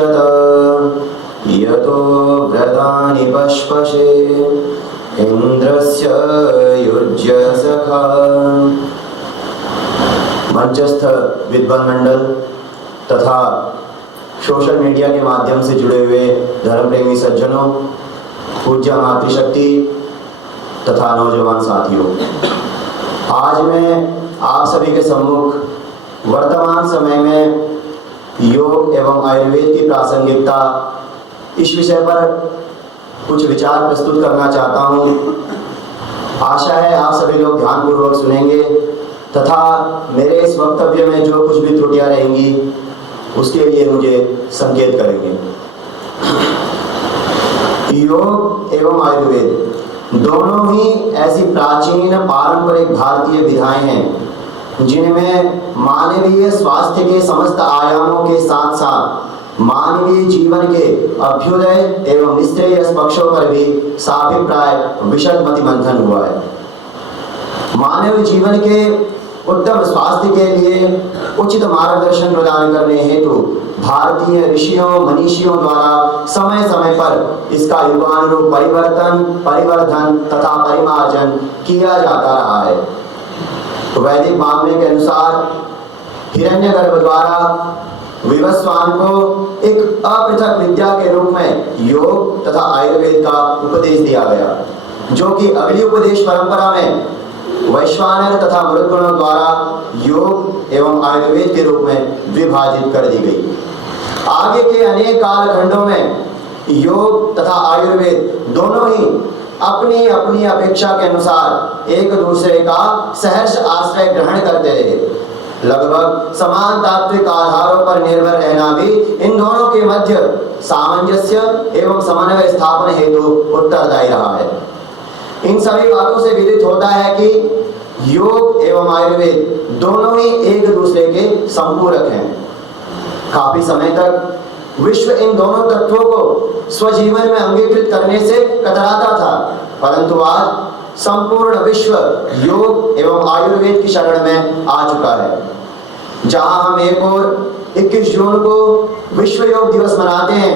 पश्यत यतो व्रतानि पश्पशे इंद्रस्य युज्य सखा। मंचस्थ विद्वान मंडल तथा सोशल मीडिया के माध्यम से जुड़े हुए धर्म प्रेमी सज्जनों, पूज्य मातृशक्ति तथा नौजवान साथियों, आज मैं आप सभी के सम्मुख वर्तमान समय में योग एवं आयुर्वेद की प्रासंगिकता इस विषय पर कुछ विचार प्रस्तुत करना चाहता हूँ। आशा है आप सभी लोग ध्यानपूर्वक सुनेंगे तथा मेरे इस वक्तव्य में जो कुछ भी त्रुटियां रहेंगी उसके लिए मुझे संकेत करेंगे। योग एवं आयुर्वेद दोनों ही ऐसी प्राचीन पारंपरिक भारतीय विधाएं हैं जिनमें मानवीय स्वास्थ्य के समस्त आयामों के साथ साथ मानवीय जीवन के अभ्युदय एवं निश्रेयस पक्षों पर भी साभिप्राय विशद मति मंथन हुआ है। मानव जीवन के उत्तम स्वास्थ्य के लिए उचित मार्गदर्शन प्रदान करने हेतु भारतीय ऋषियों मनीषियों द्वारा समय समय पर इसका युगानुरूप परिवर्धन तथा परिमार्जन किया जाता रहा है। वैदिक मामले के अनुसार हिरण्यगर्भ द्वारा विवस्वान को एक अपृथक विद्या के रूप में योग तथा आयुर्वेद का उपदेश दिया गया, जो कि अगली उपदेश परंपरा में वैश्वानर तथा मृदगुणों द्वारा योग एवं आयुर्वेद के रूप में विभाजित कर दी गई। आगे के अनेक कालखंडों में योग तथा आयुर्वेद दोनों ही अपनी अपनी अपेक्षा के अनुसार एक दूसरे का सहर्ष आश्रय ग्रहण करते रहे। लगभग समान तात्विक आधारों पर निर्भर रहना भी इन दोनों के मध्य सामंजस्य एवं समन्वय स्थापन हेतु उत्तरदायी रहा है। इन सभी बातों से विदित होता है कि योग एवं आयुर्वेद दोनों ही एक दूसरे के संपूरक हैं। काफी समय तक विश्व इन दोनों तत्वों को स्वजीवन में अंगीकृत करने से कतराता था, परंतु आज संपूर्ण विश्व योग एवं आयुर्वेद की शरण में आ चुका है। जहां हम एक और 21 जून को विश्व योग दिवस मनाते हैं,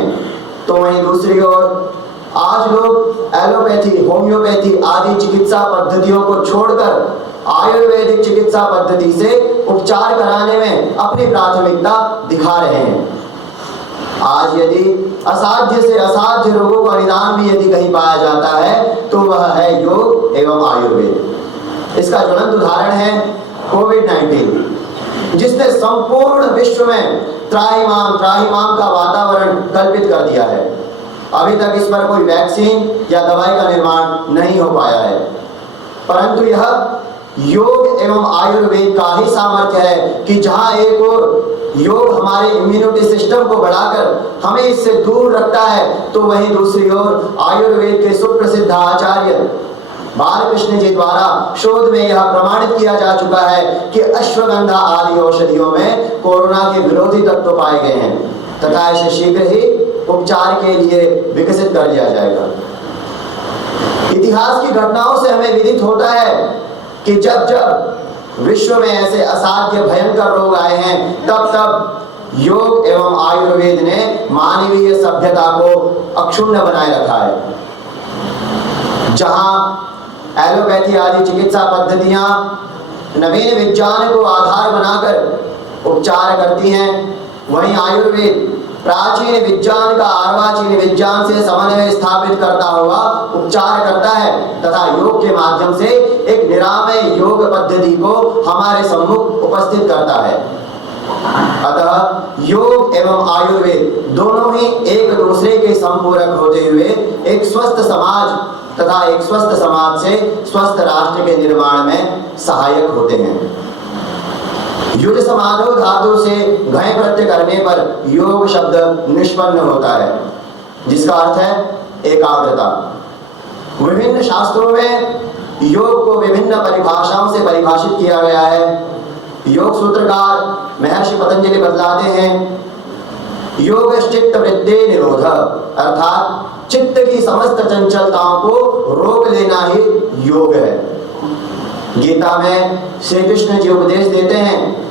तो वहीं दूसरी ओर आज लोग एलोपैथी, होम्योपैथी आदि चिकित्सा पद्धतियों को छोड़कर आयुर्वेदिक चिकित्सा पद्धति से उपचार कराने में अपनी प्राथमिकता दिखा रहे हैं। आज यदि असाध्य से असाध्य रोगों का निदान भी यदि कहीं पाया जाता है तो वह है योग एवं आयुर्वेद। इसका ज्वलंत उदाहरण है कोविड-19, जिसने संपूर्ण विश्व में त्राहिमाम का वातावरण कल्पित कर दिया है। अभी तक इस पर कोई वैक्सीन या दवाई का निर्माण नहीं हो पाया है, परंतु यह योग एवं आयुर्वेद का ही सामर्थ्य है कि जहां एक और योग हमारे इम्यूनिटी सिस्टम को बढ़ाकर हमें इससे दूर रखता है, तो वहीं दूसरी ओर आयुर्वेद के सुप्रसिद्ध आचार्य बालकृष्ण जी द्वारा शोध में यह प्रमाणित किया जा चुका है कि अश्वगंधा आदि औषधियों में कोरोना के विरोधी तत्व पाए गए हैं तथा इसे शीघ्र ही उपचार के लिए विकसित कर लिया जाएगा। इतिहास की घटनाओं से हमें विदित होता है कि जब जब विश्व में ऐसे असाध्य भयंकर रोग आए हैं, तब तब योग एवं आयुर्वेद ने मानवीय सभ्यता को अक्षुण्ण बनाए रखा है। जहां एलोपैथी आदि चिकित्सा पद्धतियां नवीन विज्ञान को आधार बनाकर उपचार करती हैं, वहीं आयुर्वेद प्राचीन विज्ञान का अर्वाचीन विज्ञान से समन्वय स्थापित करता हुआ उपचार करता है तथा योग के माध्यम से एक निरामय योग पद्धति को हमारे सम्मुख उपस्थित करता है। अतः योग एवं आयुर्वेद दोनों ही एक दूसरे के संपूरक होते हुए एक स्वस्थ समाज तथा एक स्वस्थ समाज से स्वस्थ राष्ट्र के निर्माण में सहायक होते हैं। युज समाधो धातु से घय प्रत्यय करने पर योग शब्द निष्पन्न होता है, जिसका अर्थ है एकाग्रता। विभिन्न शास्त्रों में योग को विभिन्न परिभाषाओं से परिभाषित किया गया है। योग सूत्रकार महर्षि पतंजलि बतलाते हैं, योग चित्त वृद्धि निरोध, अर्थात चित्त की समस्त चंचलताओं को रोक लेना ही योग है। गीता में श्री कृष्ण जी उपदेश देते हैं,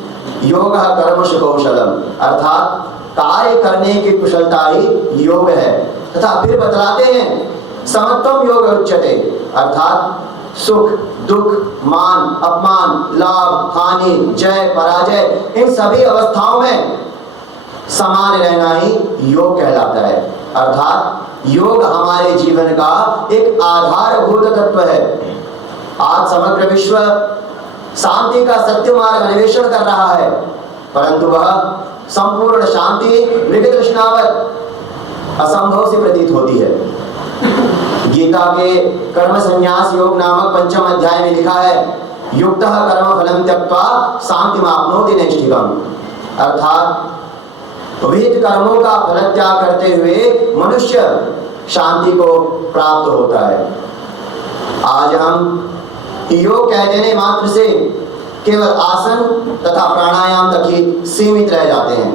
योग कर्मशु कौशलम, अर्थात कार्य करने की कुशलता ही योग है। तथा फिर बतलाते हैं समत्वम योग उच्यते, अर्थात सुख दुख, मान अपमान, लाभ हानि, जय पराजय, इन सभी अवस्थाओं में समान रहना ही योग कहलाता है। अर्थात योग हमारे जीवन का एक आधारभूत तत्व है। आज समग्र विश्व शांति का सत्य मार्ग अन्वेषण कर रहा है, परंतु वह संपूर्ण शांति मृग तृष्णावत असंभव से प्रतीत होती है। गीता के कर्म संन्यास योग नामक पंचम अध्याय में लिखा है, युक्तः कर्म फलं त्यक्त्वा शान्तिमाप्नोति नैष्ठिकम्, अर्थात विहित कर्मों का फल त्याग करते हुए मनुष्य शांति को प्राप्त होता है। आज हम योग कह देने मात्र से केवल आसन तथा प्राणायाम तक ही सीमित रह जाते हैं।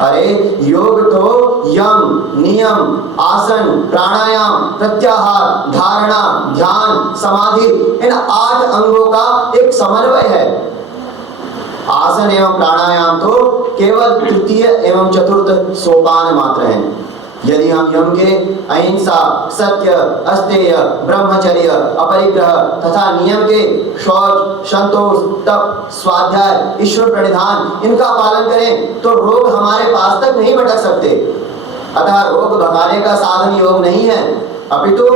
अरे योग तो यम नियम, आसन, प्राणायाम, प्रत्याहार, धारणा, ध्यान, समाधि, इन 8 अंगों का एक समन्वय है। आसन एवं प्राणायाम तो केवल तृतीय एवं चतुर्थ सोपान मात्र हैं। यदि हम यम के अहिंसा, सत्य, अस्तेय, ब्रह्मचर्य, अपरिग्रह तथा नियम के शौच, संतोष, तप, स्वाध्याय, ईश्वर प्रणिधान, इनका पालन करें तो रोग हमारे पास तक नहीं भटक सकते। अतः रोग भगाने का साधन योग नहीं है, अपितु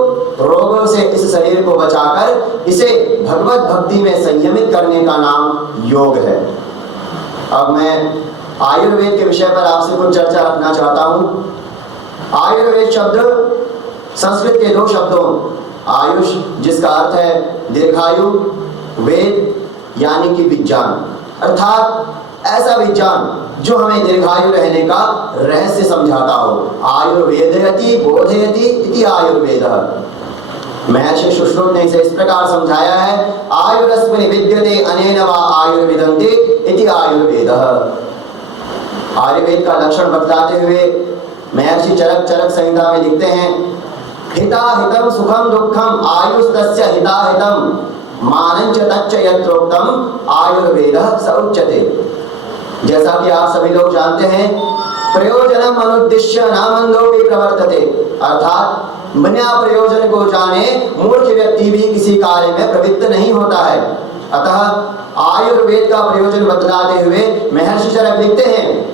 रोगों से इस शरीर को बचाकर इसे भगवत भक्ति में संयमित करने का नाम योग है। अब मैं आयुर्वेद के विषय पर आपसे कुछ चर्चा रखना चाहता हूँ। आयुर्वेद शब्द संस्कृत के 2 शब्दों आयुष, जिसका अर्थ है दीर्घायु, वेद यानी कि विज्ञान, अर्थात ऐसा विज्ञान जो हमें दीर्घायु रहने का रहस्य समझाता हो। आयुर्वेदयति बोधयति इति आयुर्वेदः। महर्षि सुश्रुत ने इसे इस प्रकार समझाया है, आयुरस्मिन् विद्यते अनेन वा आयुर्विदन्ते इति आयुर्वेदः। आयुर्वेद का लक्षण बतलाते हुए महर्षि चरक चरक संहिता में लिखते हैं, हिता हितम सुखम दुखम आयुस्तस्य हिता हितम मानंच तच्च यत्रोक्तम आयुर्वेदः स उच्यते। जैसा कि आप सभी लोग जानते हैं, प्रयोजनम अनुद्दिश्य न मंदोपि प्रवर्तते, अर्थात बिना प्रयोजन को जाने मूर्ख व्यक्ति भी किसी कार्य में प्रवृत्त नहीं होता है। अतः आयुर्वेद का प्रयोजन बतलाते हुए महर्षि चरक लिखते हैं,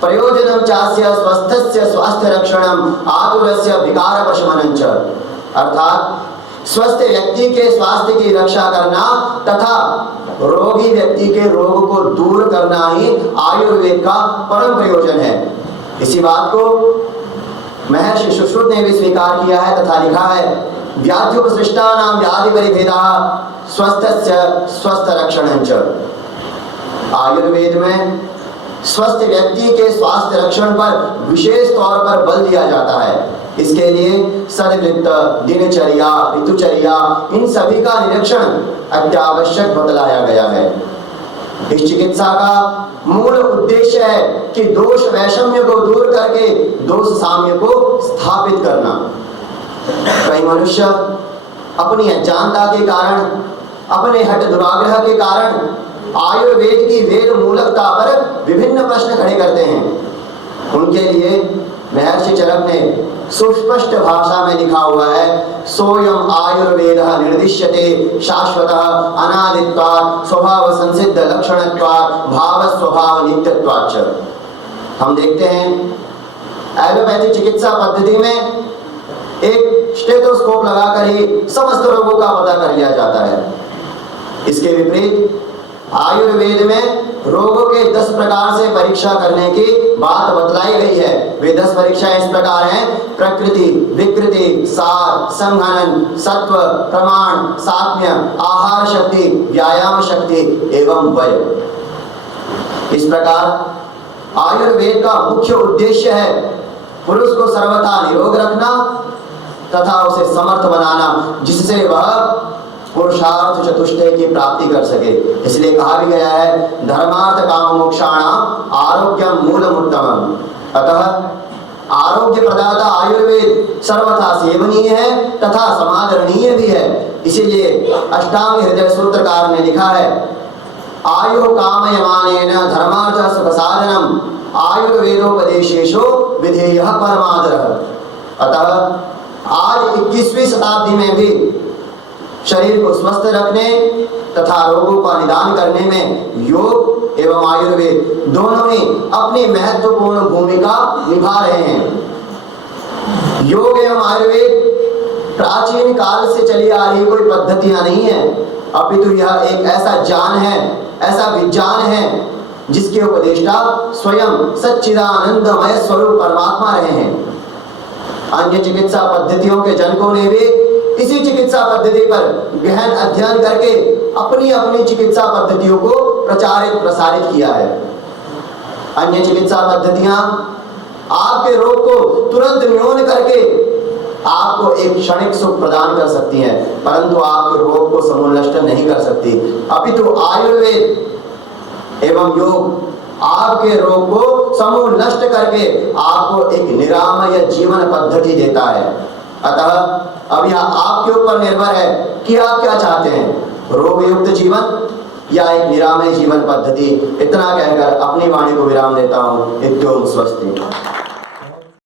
प्रयोजनम चास्य स्वस्थस्य स्वास्थ्य रक्षणम आतुरस्य विकारपशमनं च, अर्थात स्वस्थ व्यक्ति के स्वास्थ्य की रक्षा करना तथा रोगी व्यक्ति के रोग को दूर करना ही आयुर्वेद का परम प्रयोजन है। इसी बात को महर्षि सुश्रुत ने भी स्वीकार किया है तथा लिखा है, व्याध्युपसृष्टानां व्याधि परिभेदः स्वस्थस्य स्वस्थ रक्षणं च। आयुर्वेद में स्वस्थ व्यक्ति के स्वास्थ्य रक्षण पर विशेष तौर पर बल दिया जाता है। इसके लिए सदवृत्त, दिनचर्या, ऋतुचर्या, इन सभी का निरीक्षण अत्यावश्यक बतलाया गया है। इस चिकित्सा का मूल उद्देश्य है कि दोष वैषम्य को दूर करके दोष साम्य को स्थापित करना। कई मनुष्य अपनी अज्ञानता के कारण, अपने हठ दुराग्रह के कारण आयुर्वेद की वेद मूलकता पर विभिन्न प्रश्न खड़े करते हैं। उनके लिए महर्षि चरक ने सुस्पष्ट भाषा में लिखा हुआ है, सोयम आयुर्वेदः निर्दिश्यते शाश्वतः अनादित्वात् स्वभाव संसिद्ध लक्षणत्वात् भाव स्वभाव नित्यत्वाच्च। हम देखते हैं एलोपैथी चिकित्सा पद्धति में एक स्टेथोस्कोप लगाकर ही समस्त रोगों का पता कर लिया जाता है। इसके विपरीत आयुर्वेद में रोगों के 10 प्रकार से परीक्षा करने की बात बतलाई गई है। वे 10 परीक्षाएं इस प्रकार हैं, प्रकृति, विकृति, सार, संघनन, सत्व, प्रमाण, सात्म्य, आहार शक्ति, व्यायाम शक्ति एवं वय। इस प्रकार आयुर्वेद का मुख्य उद्देश्य है पुरुष को सर्वथा निरोग रखना तथा उसे समर्थ बनाना, जिससे वह पुरुषार्थ चतुष्टय की प्राप्ति कर सके। इसलिए कहा भी गया है, धर्मार्थ काम मोक्षाणाम आरोग्यम मूलमुत्तमम्। अतः आरोग्य प्रदाता आयुर्वेद सर्वथा सेवनीय है तथा समादरणीय भी है। इसीलिए अष्टांग हृदय सूत्रकार ने लिखा है, आयु कामयमानेन धर्मार्थ सुख साधनम आयुर्वेदोपदेशेषु विधेयः परमादरः। अतः आज 21वीं शताब्दी में भी शरीर को स्वस्थ रखने तथा रोगों का निदान करने में योग एवं आयुर्वेद दोनों ही अपनी महत्वपूर्ण भूमिका निभा रहे हैं। योग एवं आयुर्वेद प्राचीन काल से चली आ रही कोई पद्धतियां नहीं है, अपितु यह एक ऐसा ज्ञान है, ऐसा विज्ञान है जिसके उपदेष्टा स्वयं सच्चिदानंदमय स्वरूप परमात्मा रहे हैं। अन्य चिकित्सा पद्धतियों के जनकों ने भी इसी चिकित्सा पद्धति पर गहन अध्ययन करके अपनी अपनी चिकित्सा पद्धतियों को प्रचारित प्रसारित किया है। अन्य चिकित्सा पद्धतियां आपके रोग को तुरंत न्यून करके आपको एक क्षणिक सुख प्रदान कर सकती हैं, परंतु आपके रोग को समूल नष्ट नहीं कर सकती। अपितु आयुर्वेद एवं योग आपके रोग को समूल नष्ट करके आपको एक निरामय जीवन पद्धति देता है। अतः अब यह आपके ऊपर निर्भर है कि आप क्या चाहते हैं, रोग युक्त जीवन या एक निरामय जीवन पद्धति। इतना कहकर अपनी वाणी को विराम देता हूं। इत्योम स्वस्ति।